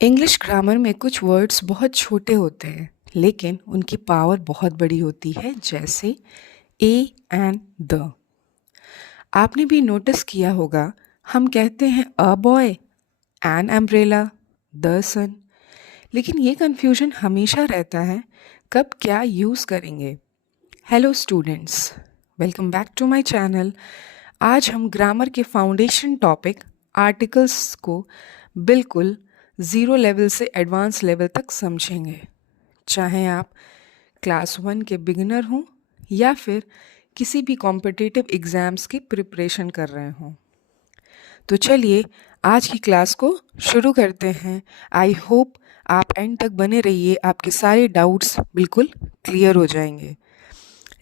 English grammar में कुछ words बहुत छोटे होते हैं लेकिन उनकी पावर बहुत बड़ी होती है, जैसे ए एंड द। आपने भी नोटिस किया होगा, हम कहते हैं a boy, an umbrella, the sun, लेकिन ये कन्फ्यूजन हमेशा रहता है, कब क्या यूज़ करेंगे। Hello students, welcome back to my channel. आज हम ग्रामर के फाउंडेशन टॉपिक आर्टिकल्स को बिल्कुल ज़ीरो लेवल से एडवांस लेवल तक समझेंगे। चाहे आप क्लास 1 के बिगिनर हों या फिर किसी भी कॉम्पिटिटिव एग्ज़ाम्स की प्रिपरेशन कर रहे हों। तो चलिए आज की क्लास को शुरू करते हैं। आई होप आप एंड तक बने रहिए, आपके सारे डाउट्स बिल्कुल क्लियर हो जाएंगे।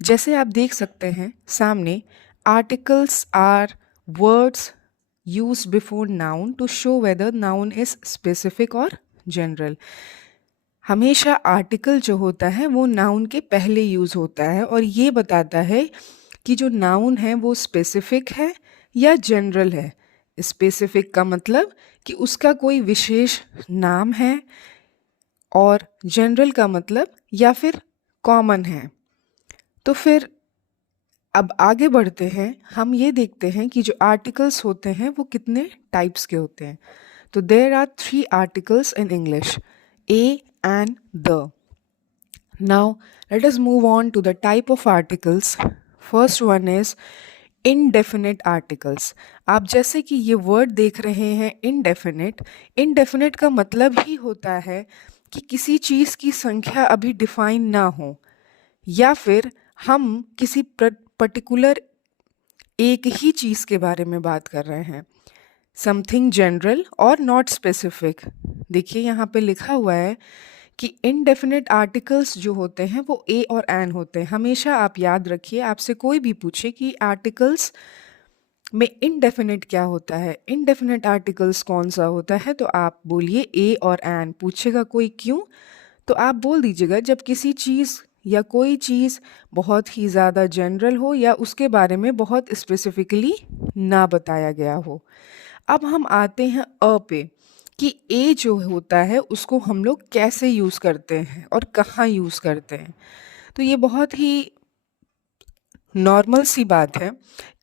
जैसे आप देख सकते हैं सामने, articles are words used before noun to show whether noun is specific or general। हमेशा आर्टिकल जो होता है वो नाउन के पहले यूज़ होता है और ये बताता है कि जो नाउन है वो स्पेसिफिक है या जनरल है। स्पेसिफिक का मतलब कि उसका कोई विशेष नाम है और जनरल का मतलब या फिर कॉमन है। तो फिर अब आगे बढ़ते हैं, हम ये देखते हैं कि जो आर्टिकल्स होते हैं वो कितने टाइप्स के होते हैं। तो there are 3 articles in English, a and the. Now let us move on to the type of articles. First one is indefinite articles. आप जैसे कि ये वर्ड देख रहे हैं इनडेफिनिट, इनडेफिनिट का मतलब ही होता है कि किसी चीज़ की संख्या अभी डिफाइन ना हो, या फिर हम किसी पर्टिकुलर एक ही चीज़ के बारे में बात कर रहे हैं। समथिंग जनरल और नॉट स्पेसिफिक। देखिए यहाँ पे लिखा हुआ है कि इनडेफिनिट आर्टिकल्स जो होते हैं वो ए और एन होते हैं। हमेशा आप याद रखिए, आपसे कोई भी पूछे कि आर्टिकल्स में इनडेफिनिट क्या होता है, इनडेफिनिट आर्टिकल्स कौन सा होता है, तो आप बोलिए ए और एन। पूछेगा कोई क्यों, तो आप बोल दीजिएगा जब किसी चीज़ या कोई चीज़ बहुत ही ज़्यादा जनरल हो या उसके बारे में बहुत स्पेसिफिकली ना बताया गया हो। अब हम आते हैं अ पे, कि ए जो होता है उसको हम लोग कैसे यूज़ करते हैं और कहाँ यूज़ करते हैं। तो ये बहुत ही नॉर्मल सी बात है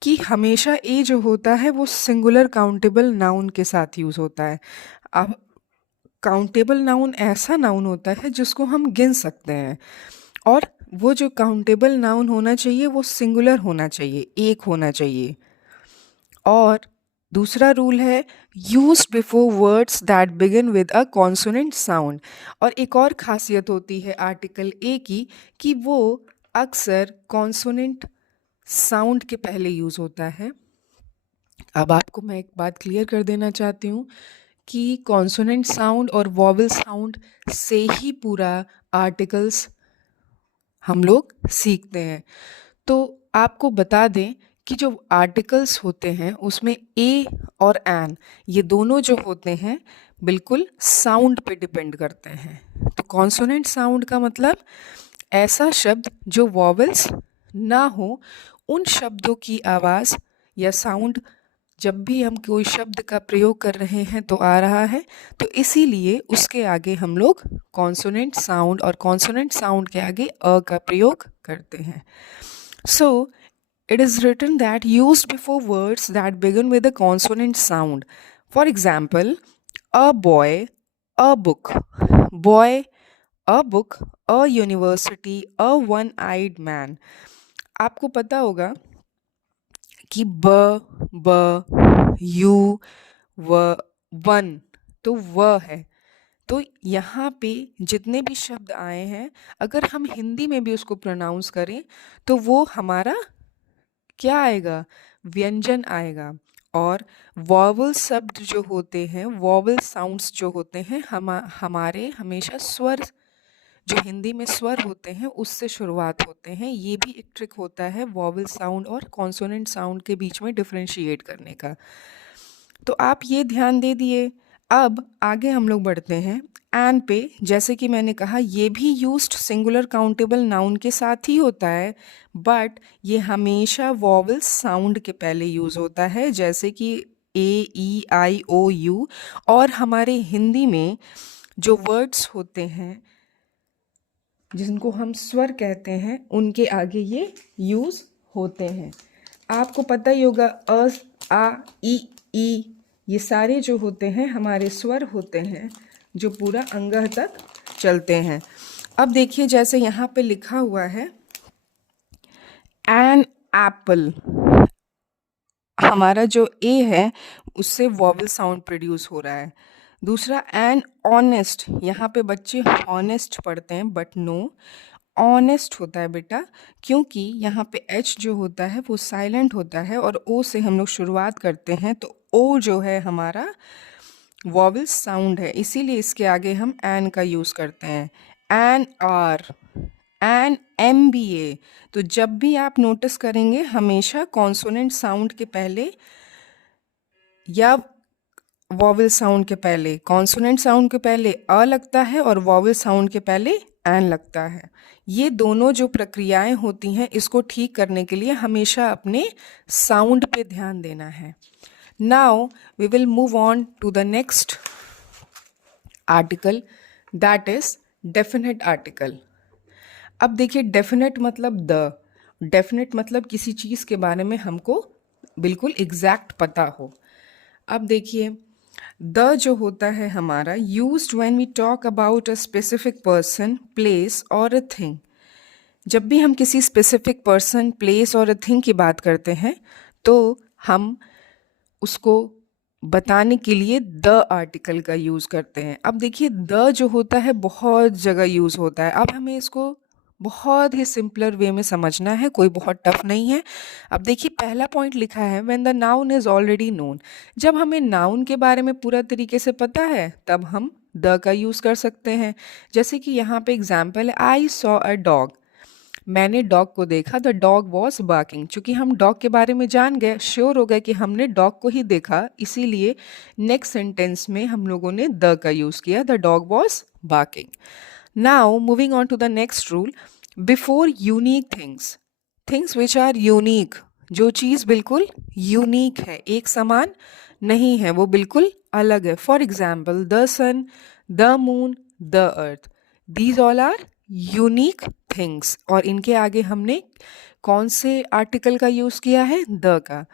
कि हमेशा ए जो होता है वो सिंगुलर काउंटेबल नाउन के साथ यूज़ होता है। अब काउंटेबल नाउन ऐसा नाउन होता है जिसको हम गिन सकते हैं, और वो जो काउंटेबल नाउन होना चाहिए वो सिंगुलर होना चाहिए, एक होना चाहिए। और दूसरा रूल है use before words that begin with a consonant sound. और एक और खासियत होती है आर्टिकल ए की कि वो अक्सर कॉन्सोनेंट साउंड के पहले यूज़ होता है। अब आपको मैं एक बात क्लियर कर देना चाहती हूँ कि कॉन्सोनेंट साउंड और वॉवल साउंड से ही पूरा आर्टिकल्स हम लोग सीखते हैं। तो आपको बता दें कि जो आर्टिकल्स होते हैं उसमें ए और एन, ये दोनों जो होते हैं बिल्कुल साउंड पे डिपेंड करते हैं। तो कॉन्सोनेंट साउंड का मतलब ऐसा शब्द जो वॉवल्स ना हो, उन शब्दों की आवाज़ या साउंड जब भी हम कोई शब्द का प्रयोग कर रहे हैं तो आ रहा है, तो इसीलिए उसके आगे हम लोग कॉन्सोनेंट साउंड, और कॉन्सोनेंट साउंड के आगे अ का प्रयोग करते हैं। So it is written that used before words that begin with a consonant sound. For example, a boy, a book, boy, a book, a university, a one eyed man. आपको पता होगा कि यू, व, one, तो व है। तो यहाँ पे जितने भी शब्द आए हैं, अगर हम हिंदी में भी उसको प्रोनाउंस करें तो वो हमारा क्या आएगा, व्यंजन आएगा। और वॉवल शब्द जो होते हैं, वॉवल साउंड्स जो होते हैं, हमारे हमेशा स्वर, जो हिंदी में स्वर होते हैं उससे शुरुआत होते हैं। ये भी एक ट्रिक होता है वॉवल साउंड और कॉन्सोनेंट साउंड के बीच में डिफरेंशिएट करने का। तो आप ये ध्यान दे दिए। अब आगे हम लोग बढ़ते हैं एन पे। जैसे कि मैंने कहा, ये भी यूज्ड सिंगुलर काउंटेबल नाउन के साथ ही होता है, बट ये हमेशा वॉवल साउंड के पहले यूज़ होता है। जैसे कि AEIOU। और हमारे हिंदी में जो वर्ड्स होते हैं जिनको हम स्वर कहते हैं उनके आगे ये यूज़ होते हैं। आपको पता ही होगा अ, आ, ई ये सारे जो होते हैं हमारे स्वर होते हैं जो पूरा अंगह तक चलते हैं। अब देखिए जैसे यहाँ पे लिखा हुआ है एन एप्पल, हमारा जो ए है उससे वॉवल साउंड प्रोड्यूस हो रहा है। दूसरा एन ऑनेस्ट, यहाँ पे बच्चे हॉनेस्ट पढ़ते हैं बट नो, ऑनेस्ट होता है बेटा, क्योंकि यहाँ पे एच जो होता है वो साइलेंट होता है और ओ से हम लोग शुरुआत करते हैं, तो ओ जो है हमारा वॉवल साउंड है, इसीलिए इसके आगे हम एन का यूज़ करते हैं। An R, an MBA। तो जब भी आप नोटिस करेंगे हमेशा कॉन्सोनेंट साउंड के पहले या वॉवल साउंड के पहले, कॉन्सोनेंट साउंड के पहले अ लगता है और वॉवल साउंड के पहले एन लगता है। ये दोनों जो प्रक्रियाएं होती हैं इसको ठीक करने के लिए हमेशा अपने साउंड पे ध्यान देना है। Now we will move on to the next article, that is definite article. अब देखिए डेफिनेट मतलब डेफिनेट मतलब किसी चीज़ के बारे में हमको बिल्कुल एग्जैक्ट पता हो। अब देखिए द जो होता है हमारा used when we talk about a specific person, place और अ थिंग। जब भी हम किसी स्पेसिफिक पर्सन, प्लेस और अ थिंग की बात करते हैं तो हम उसको बताने के लिए द आर्टिकल का यूज़ करते हैं। अब देखिए द जो होता है बहुत जगह यूज़ होता है। अब हमें इसको बहुत ही सिंपलर वे में समझना है, कोई बहुत टफ नहीं है। अब देखिए पहला पॉइंट लिखा है when the noun is already known. जब हमें नाउन के बारे में पूरा तरीके से पता है तब हम द का यूज़ कर सकते हैं। जैसे कि यहाँ पे एग्जाम्पल है आई सॉ अ डॉग, मैंने डॉग को देखा, द डॉग वॉज बार्किंग। चूंकि हम डॉग के बारे में जान गए, श्योर हो गए कि हमने डॉग को ही देखा, इसीलिए नेक्स्ट सेंटेंस में हम लोगों ने द का यूज़ किया, the dog was barking. Now moving on to the next rule, before unique things, things which are unique, जो चीज़ बिल्कुल यूनिक है, एक समान नहीं है, वो बिल्कुल अलग है। For example the sun, the moon, the earth, these all are unique things. और इनके आगे हमने कौन से आर्टिकल का यूज़ किया है? द का।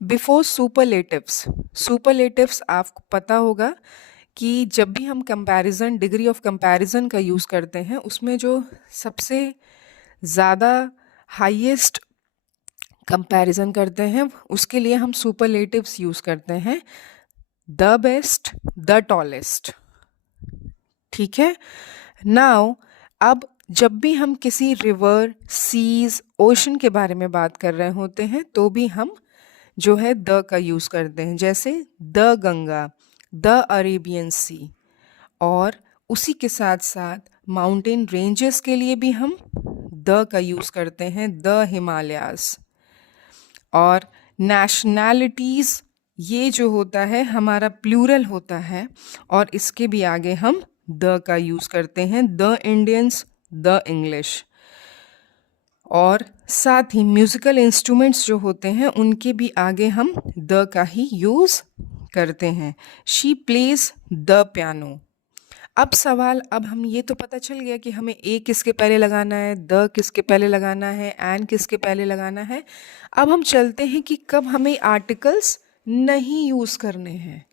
बिफोर सुपरलेटिव्स, सुपरलेटिव्स आपको पता होगा कि जब भी हम कंपैरिजन, डिग्री ऑफ कंपैरिजन का यूज़ करते हैं उसमें जो सबसे ज़्यादा हाईएस्ट कंपैरिजन करते हैं उसके लिए हम सुपरलेटिव्स यूज़ करते हैं, द बेस्ट, द टॉलेस्ट। ठीक है। नाउ अब जब भी हम किसी रिवर, सीज, ओशन के बारे में बात कर रहे होते हैं तो भी हम जो है द का यूज़ करते हैं, जैसे द गंगा, द अरेबियन सी। और उसी के साथ साथ माउंटेन रेंजेस के लिए भी हम द का यूज़ करते हैं, द हिमालयास। और नेशनैलिटीज़, ये जो होता है हमारा प्लूरल होता है और इसके भी आगे हम द का यूज़ करते हैं, द इंडियंस, द इंग्लिश। और साथ ही म्यूज़िकल इंस्ट्रूमेंट्स जो होते हैं उनके भी आगे हम द का ही यूज़ करते हैं। She plays the piano. अब सवाल, अब हम ये तो पता चल गया कि हमें ए किसके पहले लगाना है, द किसके पहले लगाना है, एन किसके पहले लगाना है। अब हम चलते हैं कि कब हमें आर्टिकल्स नहीं यूज़ करने हैं,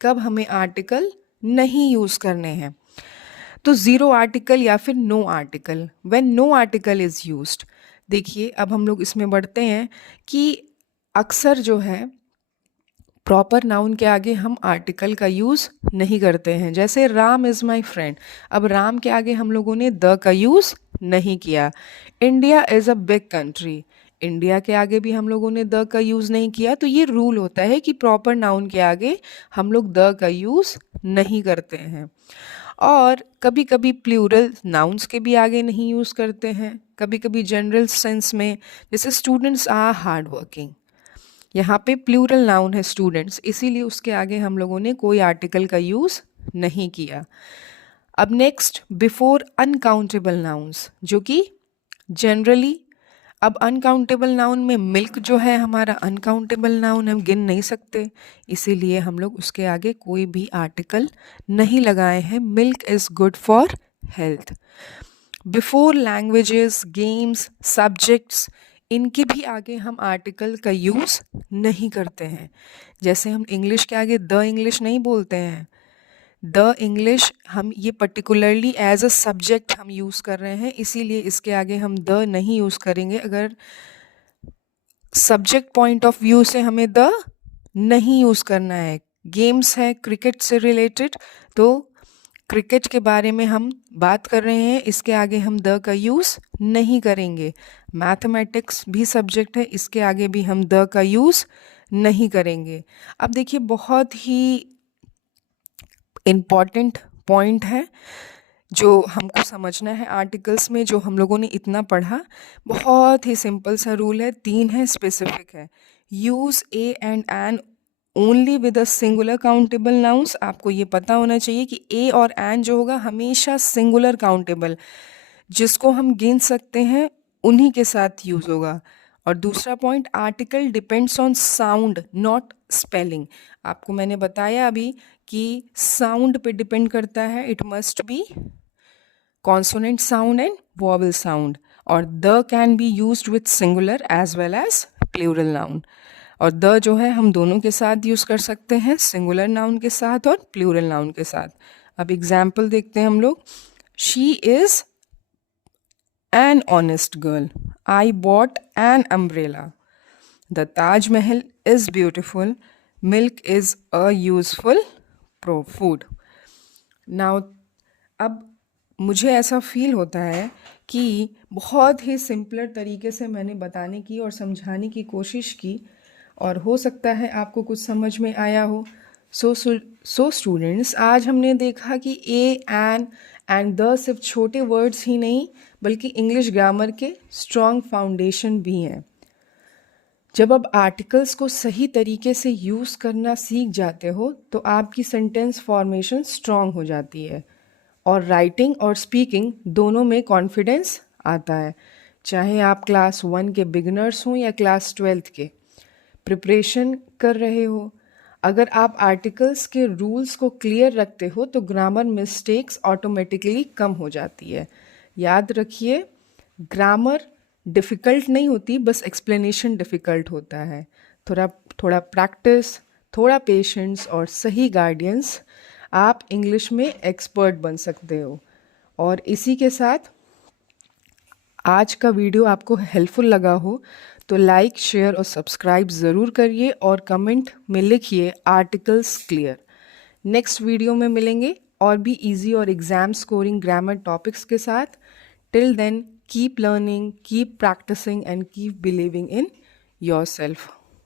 कब हमें आर्टिकल नहीं यूज़ करने हैं। तो ज़ीरो आर्टिकल या फिर no article, when no article is used. देखिए अब हम लोग इसमें बढ़ते हैं कि अक्सर जो है प्रॉपर नाउन के आगे हम आर्टिकल का यूज़ नहीं करते हैं, जैसे राम इज़ माई फ्रेंड। अब राम के आगे हम लोगों ने द का यूज़ नहीं किया। India is a big country, India के आगे भी हम लोगों ने द का यूज़ नहीं किया। तो ये रूल होता है कि प्रॉपर नाउन के आगे हम लोग द का यूज़ नहीं करते हैं। और कभी कभी प्लूरल नाउन्स के भी आगे नहीं यूज़ करते हैं, कभी कभी जनरल सेंस में, जैसे स्टूडेंट्स आर हार्ड वर्किंग, यहाँ पे प्लूरल नाउन है स्टूडेंट्स, इसीलिए उसके आगे हम लोगों ने कोई आर्टिकल का यूज़ नहीं किया। अब नेक्स्ट, बिफोर अनकाउंटेबल नाउन्स, जो कि जनरली अब अनकाउंटेबल नाउन में मिल्क जो है हमारा अनकाउंटेबल नाउन, हम गिन नहीं सकते, इसीलिए हम लोग उसके आगे कोई भी आर्टिकल नहीं लगाए हैं। Milk is good for health. Before languages, games, subjects, इनके भी आगे हम आर्टिकल का यूज़ नहीं करते हैं। जैसे हम इंग्लिश के आगे द इंग्लिश नहीं बोलते हैं। द इंग्लिश हम ये पर्टिकुलरली एज अ सब्जेक्ट हम यूज़ कर रहे हैं, इसीलिए इसके आगे हम द नहीं यूज़ करेंगे। अगर सब्जेक्ट पॉइंट ऑफ व्यू से हमें द नहीं यूज़ करना है। गेम्स है क्रिकेट से रिलेटेड, तो क्रिकेट के बारे में हम बात कर रहे हैं, इसके आगे हम द का यूज़ नहीं करेंगे। मैथमेटिक्स भी सब्जेक्ट है, इसके आगे भी हम द का यूज़ नहीं करेंगे। अब देखिए बहुत ही इम्पॉर्टेंट पॉइंट है जो हमको समझना है आर्टिकल्स में, जो हम लोगों ने इतना पढ़ा। बहुत ही सिंपल सा रूल है, 3 है, स्पेसिफिक है। Use a and an only with a singular countable nouns. आपको ये पता होना चाहिए कि ए और एन जो होगा हमेशा सिंगुलर काउंटेबल, जिसको हम गिन सकते हैं उन्हीं के साथ यूज़ होगा। और दूसरा point, article depends on sound not spelling. आपको मैंने बताया अभी कि साउंड पे डिपेंड करता है, it must be consonant sound and vowel sound. और the can be used with singular as well as plural noun. और द जो है हम दोनों के साथ यूज़ कर सकते हैं, सिंगुलर नाउन के साथ और प्लूरल नाउन के साथ। अब एग्जाम्पल देखते हैं हम लोग। She is an honest girl. I bought an umbrella. The Taj Mahal is beautiful. Milk is a useful food. Now, अब मुझे ऐसा फील होता है कि बहुत ही सिंपलर तरीके से मैंने बताने की और समझाने की कोशिश की, और हो सकता है आपको कुछ समझ में आया हो। सो स्टूडेंट्स, आज हमने देखा कि ए, एन एंड द सिर्फ छोटे वर्ड्स ही नहीं बल्कि इंग्लिश ग्रामर के स्ट्रॉन्ग फाउंडेशन भी हैं। जब आप आर्टिकल्स को सही तरीके से यूज़ करना सीख जाते हो तो आपकी सेंटेंस फॉर्मेशन स्ट्रॉन्ग हो जाती है और राइटिंग और स्पीकिंग दोनों में कॉन्फिडेंस आता है। चाहे आप क्लास 1 के बिगिनर्स हों या क्लास 12th के प्रिपरेशन कर रहे हो, अगर आप आर्टिकल्स के रूल्स को क्लियर रखते हो तो ग्रामर मिस्टेक्स ऑटोमेटिकली कम हो जाती है। याद रखिए, ग्रामर डिफ़िकल्ट नहीं होती, बस एक्सप्लेनेशन डिफ़िकल्ट होता है। थोड़ा प्रैक्टिस, थोड़ा पेशेंस और सही गाइडेंस, आप इंग्लिश में एक्सपर्ट बन सकते हो। और इसी के साथ आज का वीडियो आपको हेल्पफुल लगा हो तो लाइक, शेयर और सब्सक्राइब ज़रूर करिए और कमेंट में लिखिए आर्टिकल्स क्लियर। नेक्स्ट वीडियो में मिलेंगे और भी इजी और एग्ज़ाम स्कोरिंग ग्रामर टॉपिक्स के साथ। Till then, keep learning, keep practising and keep believing in yourself.